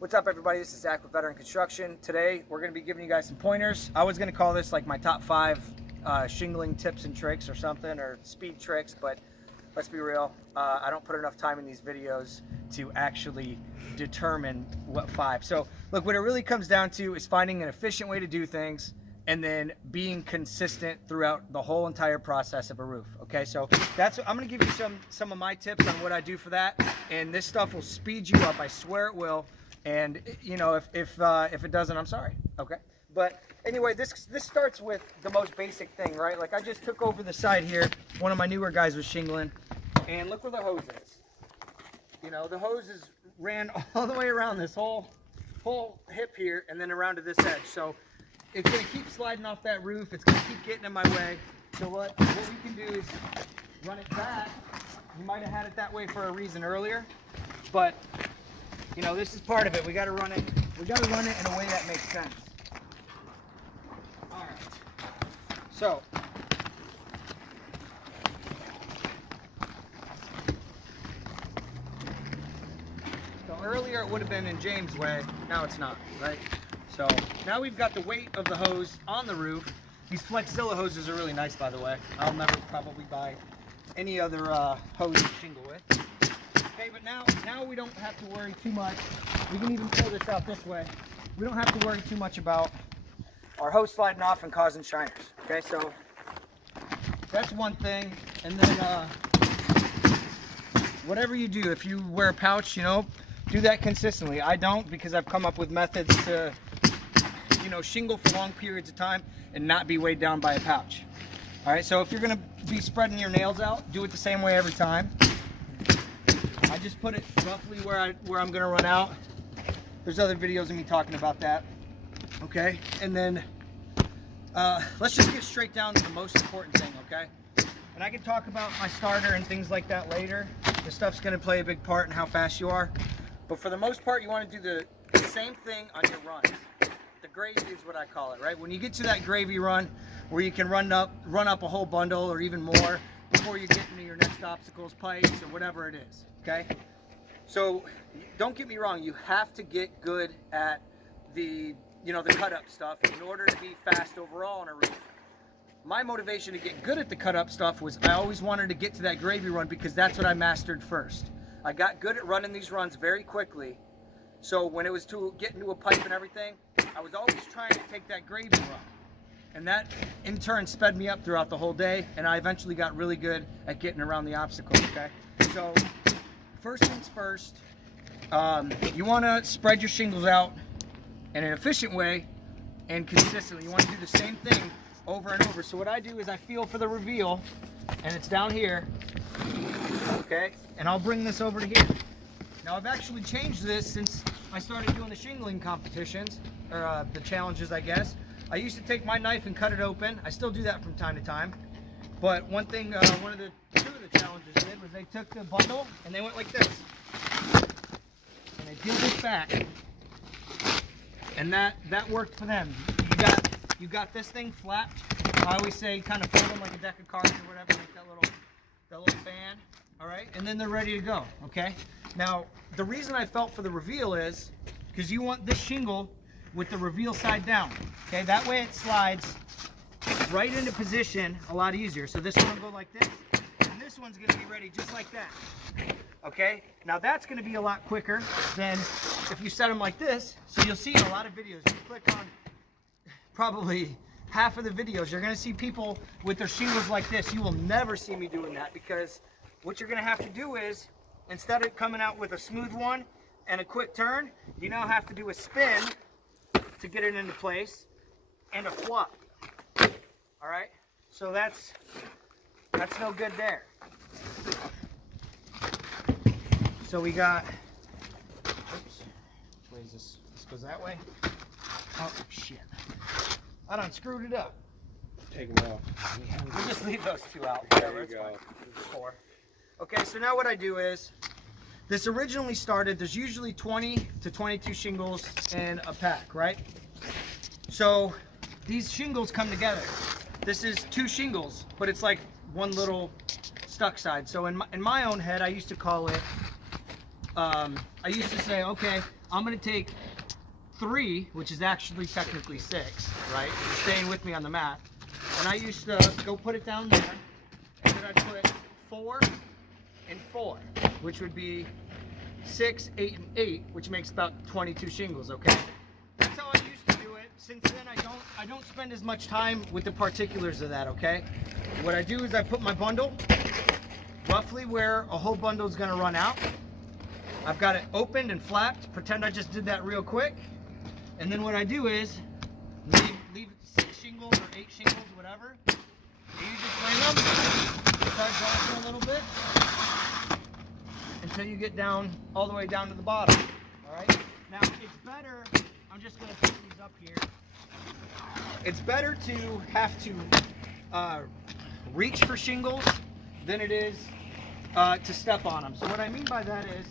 What's up, everybody? This is Zach with Veteran Construction. Today we're going to be giving you guys some pointers. I was going to call this like my top 5 shingling tips and tricks or something, or speed tricks, but let's be real, I don't put enough time in these videos to actually determine what 5. So look, what it really comes down to is finding an efficient way to do things and then being consistent throughout the whole entire process of a roof. Okay, so that's, I'm going to give you some of my tips on what I do for that, and this stuff will speed you up. I swear it will. And you know, if it doesn't, I'm sorry. Okay, but anyway, this starts with the most basic thing, right? Like I just took over the side here. One of my newer guys was shingling, and look where the hose is. You know, the hose ran all the way around this whole hip here, and then around to this edge. So it's gonna keep sliding off that roof. It's gonna keep getting in my way. So what we can do is run it back. We might have had it that way for a reason earlier, but you know, this is part of it. We got to run it. We got to run it in a way that makes sense. All right. So earlier it would have been in James' way. Now it's not, right? So now we've got the weight of the hose on the roof. These Flexzilla hoses are really nice, by the way. I'll never probably buy any other hose to shingle with. Okay, but now we don't have to worry too much. We can even pull this out this way. We don't have to worry too much about our hose sliding off and causing shiners. Okay, so that's one thing. And then whatever you do, if you wear a pouch, you know, do that consistently. I don't, because I've come up with methods to, you know, shingle for long periods of time and not be weighed down by a pouch. All right, so if you're gonna be spreading your nails out, do it the same way every time. I just put it roughly where I'm gonna run out. There's other videos of me talking about that. Okay, and then let's just get straight down to the most important thing, okay? And I can talk about my starter and things like that later. This stuff's gonna play a big part in how fast you are. But for the most part, you wanna do the same thing on your runs. The gravy is what I call it, right? When you get to that gravy run, where you can run up a whole bundle or even more before you get into your next obstacles, pipes, or whatever it is. Okay, so don't get me wrong, you have to get good at the cut up stuff in order to be fast overall on a roof. My motivation to get good at the cut up stuff was I always wanted to get to that gravy run because that's what I mastered first. I got good at running these runs very quickly, so when it was to get into a pipe and everything, I was always trying to take that gravy run, and that in turn sped me up throughout the whole day, and I eventually got really good at getting around the obstacles. Okay, so first things first, you want to spread your shingles out in an efficient way and consistently. You want to do the same thing over and over. So what I do is I feel for the reveal, and it's down here, okay? And I'll bring this over to here. Now I've actually changed this since I started doing the shingling competitions, or the challenges, I guess. I used to take my knife and cut it open. I still do that from time to time. But one thing, two of the challenges did was they took the bundle and they went like this. And they peeled it back. And that worked for them. You got this thing flapped. I always say kind of fold them like a deck of cards or whatever, like that little fan. All right, and then they're ready to go, okay? Now, the reason I felt for the reveal is because you want this shingle with the reveal side down, okay? That way it slides right into position a lot easier. So this one will go like this, and this one's gonna be ready just like that. Okay, now that's gonna be a lot quicker than if you set them like this. So you'll see in a lot of videos, you click on probably half of the videos, you're gonna see people with their shingles like this. You will never see me doing that, because what you're gonna have to do is, instead of coming out with a smooth one and a quick turn, you now have to do a spin to get it into place and a flop. All right, so that's no good there. So we got, oops, which way is this? This goes that way? Oh shit, I done screwed it up. Take them off. We'll just leave those two out. There you go. 4. Okay, so now what I do is, this originally started, there's usually 20 to 22 shingles in a pack, right? So these shingles come together. This is 2 shingles, but it's like one little stuck side. So in my own head, I used to call it, I used to say, okay, I'm gonna take 3, which is actually technically 6, right? You're staying with me on the math. And I used to go put it down there, and then I'd put 4 and 4, which would be 6, 8, and 8, which makes about 22 shingles, okay? That's how I used to do it. Since then, I don't spend as much time with the particulars of that, okay? What I do is I put my bundle roughly where a whole bundle is gonna run out. I've got it opened and flapped. Pretend I just did that real quick. And then what I do is leave 6 shingles or 8 shingles, whatever. And you just lay them, start dropping a little bit until you get down all the way down to the bottom. All right. Now it's better. I'm just gonna put these up here. It's better to have to reach for shingles than it is to step on them. So what I mean by that is,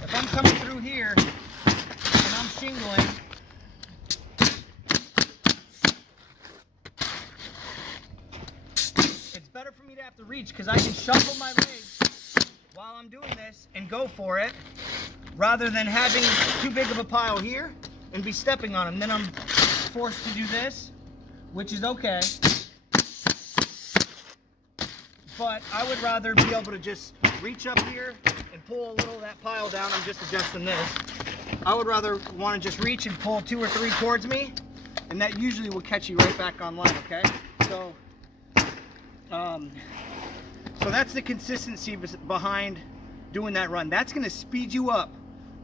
if I'm coming through here and I'm shingling, it's better for me to have to reach because I can shuffle my legs while I'm doing this and go for it, rather than having too big of a pile here and be stepping on them. Then I'm forced to do this, which is okay. But I would rather be able to just reach up here and pull a little of that pile down. I'm just adjusting this. I would rather want to just reach and pull 2 or 3 towards me, and that usually will catch you right back online, okay? So that's the consistency behind doing that run. That's going to speed you up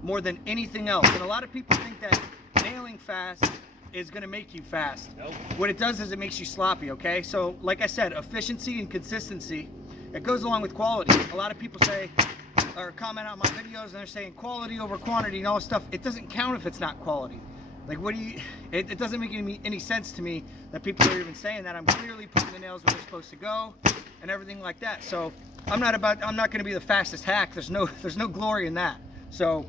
more than anything else. And a lot of people think that nailing fast is going to make you fast. Nope. What it does is it makes you sloppy, okay? So like I said, efficiency and consistency, it goes along with quality. A lot of people say or comment on my videos and they're saying quality over quantity and all this stuff. It doesn't count if it's not quality. Like, what do you, it doesn't make any sense to me that people are even saying that. I'm clearly putting the nails where they're supposed to go and everything like that. So I'm not going to be the fastest hack. There's no glory in that. So,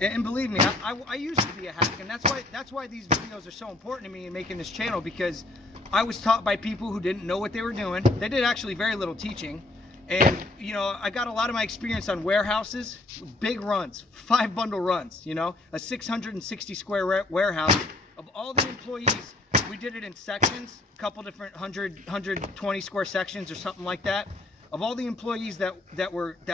and believe me, I used to be a hack, and that's why these videos are so important to me in making this channel, because I was taught by people who didn't know what they were doing. They did actually very little teaching. And, you know, I got a lot of my experience on warehouses, big runs, 5 bundle runs, you know, a 660 square warehouse. Of all the employees, we did it in sections, a couple different 120 square sections or something like that. Of all the employees that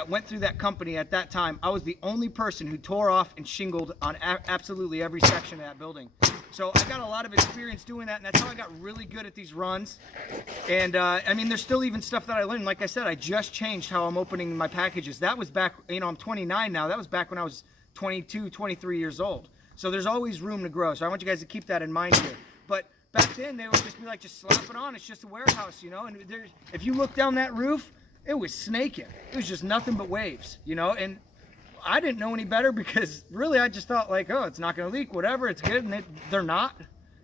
went through that company at that time, I was the only person who tore off and shingled on absolutely every section of that building. So I got a lot of experience doing that, and that's how I got really good at these runs. And I mean, there's still even stuff that I learned. Like I said, I just changed how I'm opening my packages. That was back, you know, I'm 29 now. That was back when I was 22, 23 years old. So there's always room to grow. So I want you guys to keep that in mind here. But back then, they would just be like, just slap it on. It's just a warehouse, you know. And if you look down that roof, it was snaking. It was just nothing but waves, you know. And I didn't know any better, because really I just thought, like, oh, it's not going to leak, whatever, it's good. And they're not.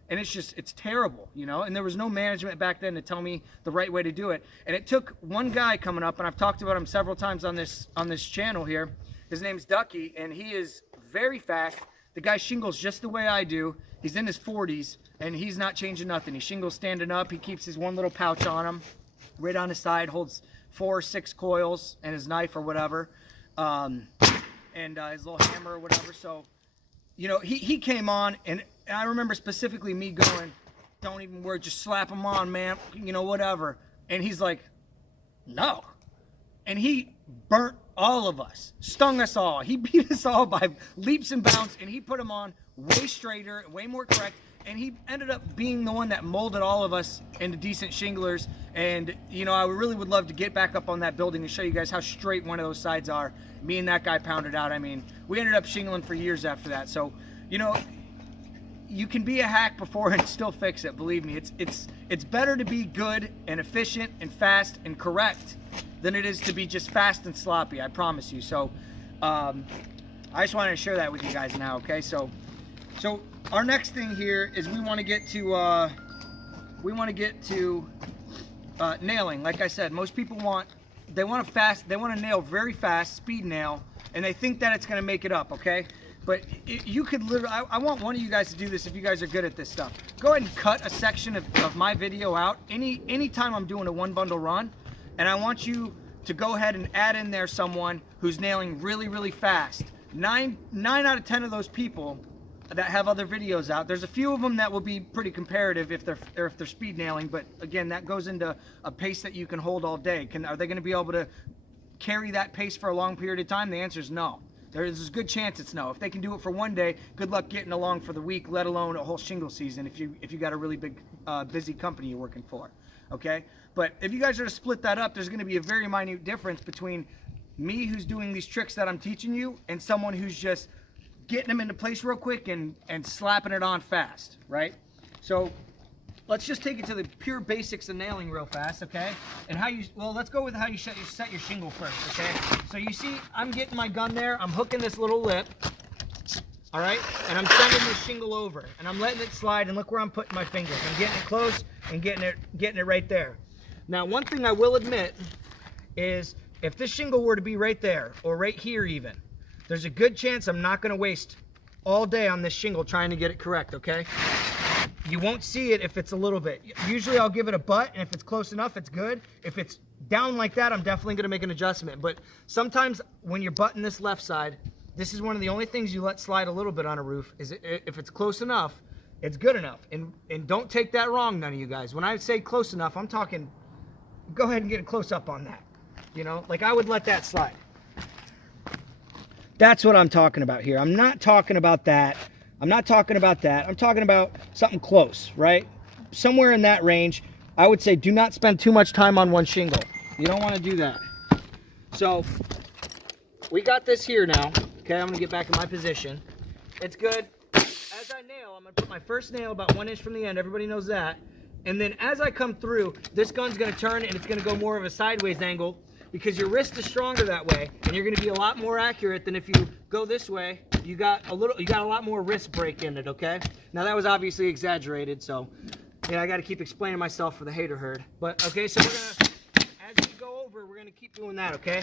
And it's terrible, you know. And there was no management back then to tell me the right way to do it. And it took one guy coming up, and I've talked about him several times on this channel here. His name's Ducky, and he is very fast. The guy shingles just the way I do. He's in his 40s, and he's not changing nothing. He shingles standing up. He keeps his one little pouch on him, right on his side, holds 4 or 6 coils and his knife or whatever, and his little hammer or whatever. So, you know, he came on, and I remember specifically me going, don't even worry, just slap him on, man, you know, whatever. And he's like, no. And he burnt all of us, stung us all. He beat us all by leaps and bounds, and he put him on way straighter, way more correct. And he ended up being the one that molded all of us into decent shinglers. And, you know, I really would love to get back up on that building and show you guys how straight one of those sides are. Me and that guy pounded out. I mean, we ended up shingling for years after that. So, you know, you can be a hack before and still fix it. Believe me, it's better to be good and efficient and fast and correct than it is to be just fast and sloppy. I promise you. So, I just wanted to share that with you guys now. Okay, so our next thing here is we want to get to nailing. Like I said, most people want to nail very fast, speed nail, and they think that it's going to make it up, okay? But you could literally, I want one of you guys to do this if you guys are good at this stuff. Go ahead and cut a section of my video out anytime I'm doing a 1 bundle run, and I want you to go ahead and add in there someone who's nailing really, really fast. nine out of 10 of those people that have other videos out, there's a few of them that will be pretty comparative if they're speed nailing, but again, that goes into a pace that you can hold all day. Are they going to be able to carry that pace for a long period of time? The answer is no. There's a good chance it's no. If they can do it for one day, good luck getting along for the week, let alone a whole shingle season if you got a really big busy company you're working for. Okay, but if you guys are to split that up, there's going to be a very minute difference between me, who's doing these tricks that I'm teaching you, and someone who's just getting them into place real quick and slapping it on fast, right? So let's just take it to the pure basics of nailing real fast, okay? And let's go with how you set your shingle first, okay? So you see, I'm getting my gun there, I'm hooking this little lip, all right? And I'm sending this shingle over, and I'm letting it slide, and look where I'm putting my fingers. I'm getting it close and getting it right there. Now, one thing I will admit is if this shingle were to be right there, or right here even, there's a good chance I'm not gonna waste all day on this shingle trying to get it correct, okay? You won't see it if it's a little bit. Usually I'll give it a butt, and if it's close enough, it's good. If it's down like that, I'm definitely gonna make an adjustment. But sometimes when you're butting this left side, this is one of the only things you let slide a little bit on a roof, is if it's close enough, it's good enough. And don't take that wrong, none of you guys. When I say close enough, I'm talking, go ahead and get a close up on that. You know, like I would let that slide. That's what I'm talking about here. I'm not talking about that. I'm not talking about that. I'm talking about something close, right? Somewhere in that range. I would say do not spend too much time on one shingle. You don't want to do that. So we got this here now. Okay, I'm going to get back in my position. It's good. As I nail, I'm going to put my first nail about 1 inch from the end. Everybody knows that. And then as I come through, this gun's going to turn and it's going to go more of a sideways angle, because your wrist is stronger that way, and you're going to be a lot more accurate than if you go this way. You got a lot more wrist break in it, okay? Now that was obviously exaggerated, so yeah, I got to keep explaining myself for the hater herd. But okay, so we're gonna, as we go over, we're gonna keep doing that, okay?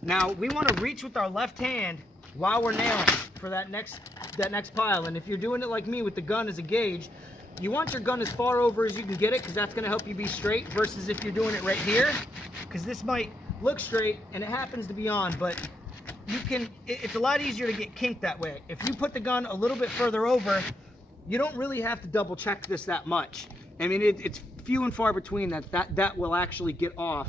Now we want to reach with our left hand while we're nailing for that next pile, and if you're doing it like me with the gun as a gauge, you want your gun as far over as you can get it, because that's going to help you be straight, versus if you're doing it right here, because this might look straight and it happens to be on, but it's a lot easier to get kinked that way. If you put the gun a little bit further over, you don't really have to double check this that much. I mean, it's few and far between that will actually get off.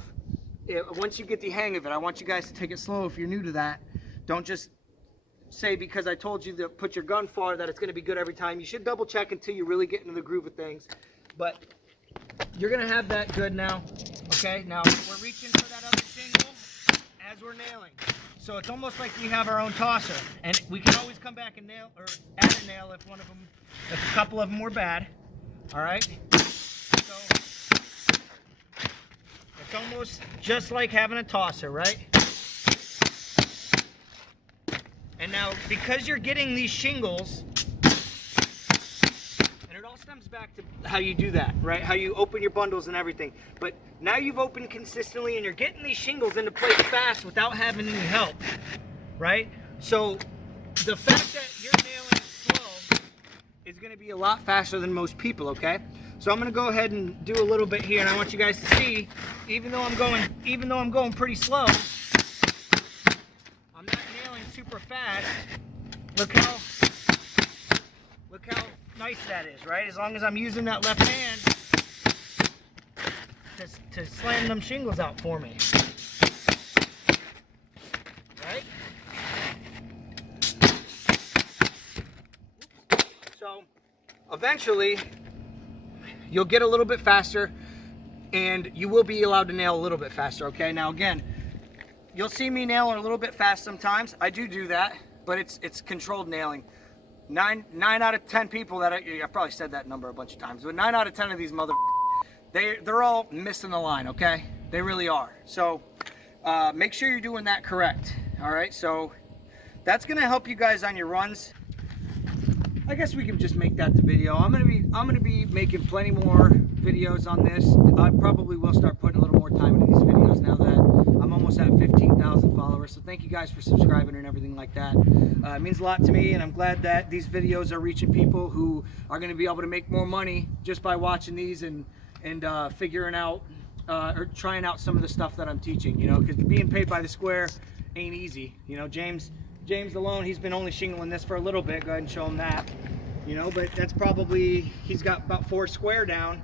Once you get the hang of it, I want you guys to take it slow. If you're new to that, don't just say because I told you to put your gun far that it's going to be good every time. You should double check until you really get into the groove of things. But you're going to have that good now. Okay, now we're reaching for that other shingle as we're nailing. So it's almost like we have our own tosser, and we can always come back and nail or add a nail if a couple of them were bad. All right. So it's almost just like having a tosser, right? And now, because you're getting these shingles, and it all stems back to how you do that, right? How you open your bundles and everything. But now you've opened consistently and you're getting these shingles into place fast without having any help, right? So the fact that you're nailing slow is going to be a lot faster than most people, okay? So I'm going to go ahead and do a little bit here, and I want you guys to see, even though I'm going pretty slow, I'm not nailing super fast. Look how nice that is, right? As long as I'm using that left hand to slam them shingles out for me, right? So eventually you'll get a little bit faster, and you will be allowed to nail a little bit faster, okay? Now again, you'll see me nail a little bit fast sometimes. I do that, but it's controlled nailing. 9 out of 10 people that I probably said that number a bunch of times, but 9 out of 10 of these they're all missing the line, okay? They really are. So make sure you're doing that correct. All right, so that's gonna help you guys on your runs. I guess we can just make that the video. I'm gonna be making plenty more videos on this. I probably will start putting a little more time into these videos now that I'm almost at 15,000 followers. So thank you guys for subscribing and everything like that. It means a lot to me, and I'm glad that these videos are reaching people who are going to be able to make more money just by watching these and figuring out or trying out some of the stuff that I'm teaching. You know, because being paid by the square ain't easy. You know, James James alone, he's been only shingling this for a little bit. Go ahead and show him that. You know, but that's probably, he's got about 4 square down.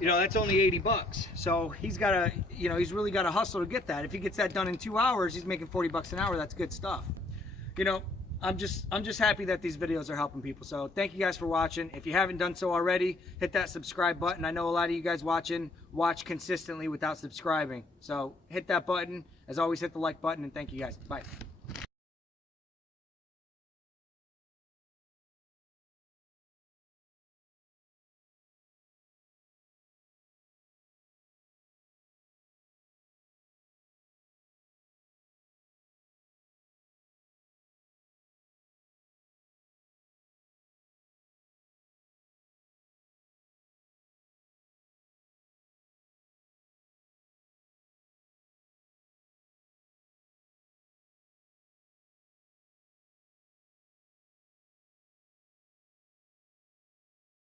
You know, that's only 80 bucks. So he's got to, you know, he's really got to hustle to get that. If he gets that done in 2 hours, he's making 40 bucks an hour. That's good stuff. You know, I'm just happy that these videos are helping people. So thank you guys for watching. If you haven't done so already, hit that subscribe button. I know a lot of you guys watching watch consistently without subscribing. So hit that button. As always, hit the like button, and thank you guys. Bye.